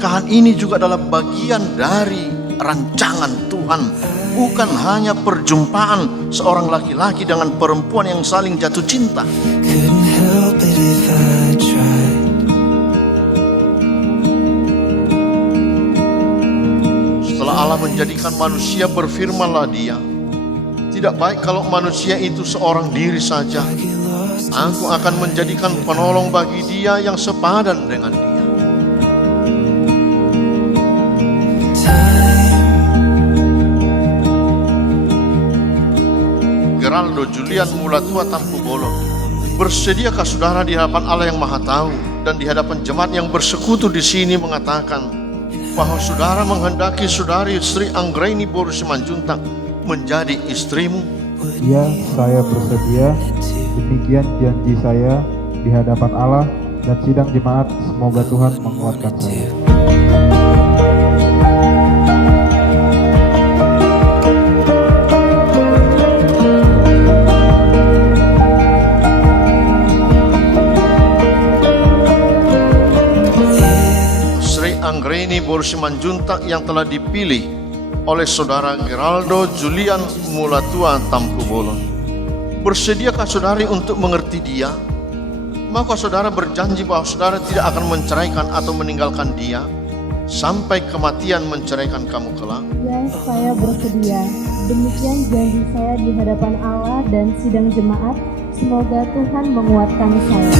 pernikahan ini juga adalah bagian dari rancangan Tuhan. Bukan hanya perjumpaan seorang laki-laki dengan perempuan yang saling jatuh cinta. Couldn't help it if I tried. Setelah Allah menjadikan manusia, berfirmanlah Dia, tidak baik kalau manusia itu seorang diri saja. Aku akan menjadikan penolong bagi dia yang sepadan dengan dia. Geraldo Julian Mulatua Tampu Bolon, bersediakah saudara di hadapan Allah yang Maha Tahu dan di hadapan jemaat yang bersekutu di sini mengatakan bahwa saudara menghendaki saudari Sri Anggraini Boru Simanjuntak menjadi istrimu? Ya, saya bersedia. Demikian janji saya di hadapan Allah dan sidang jemaat. Semoga Tuhan menguatkan saya. Sri Anggraini Boru Simanjuntak yang telah dipilih oleh saudara Geraldo Julian Mulatua Tampu Bolon. Bersediakah saudari untuk mengerti dia? Maka saudara berjanji bahwa saudara tidak akan menceraikan atau meninggalkan dia sampai kematian menceraikan kamu kelak? Ya, saya bersedia. Demikian janji saya di hadapan Allah dan sidang jemaat. Semoga Tuhan menguatkan saya.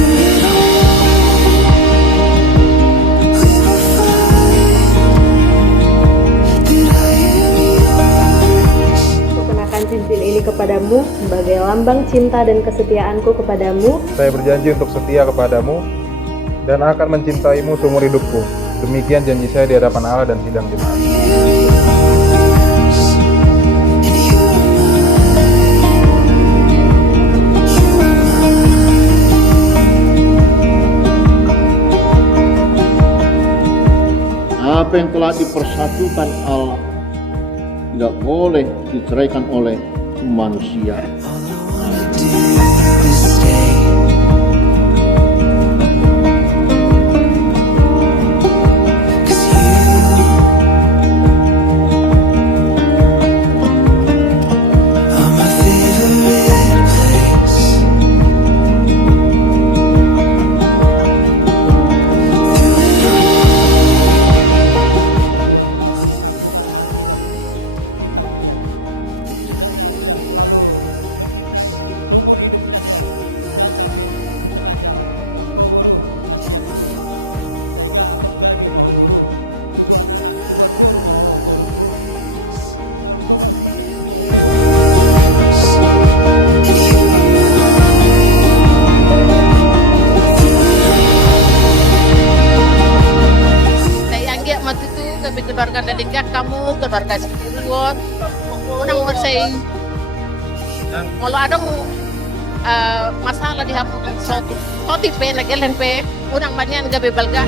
Cincin ini kepadamu sebagai lambang cinta dan kesetiaanku kepadamu. Saya berjanji untuk setia kepadamu dan akan mencintaimu seumur hidupku. Demikian janji saya di hadapan Allah dan sidang jemaat. Apa yang telah dipersatukan Allah tidak boleh diceraikan oleh manusia. keluarga dekat kamu, keluarga sekalian, unang bersih. Kalau ada masalah di hapus, so tipe, nagelen pe, unang banyan gabi balga.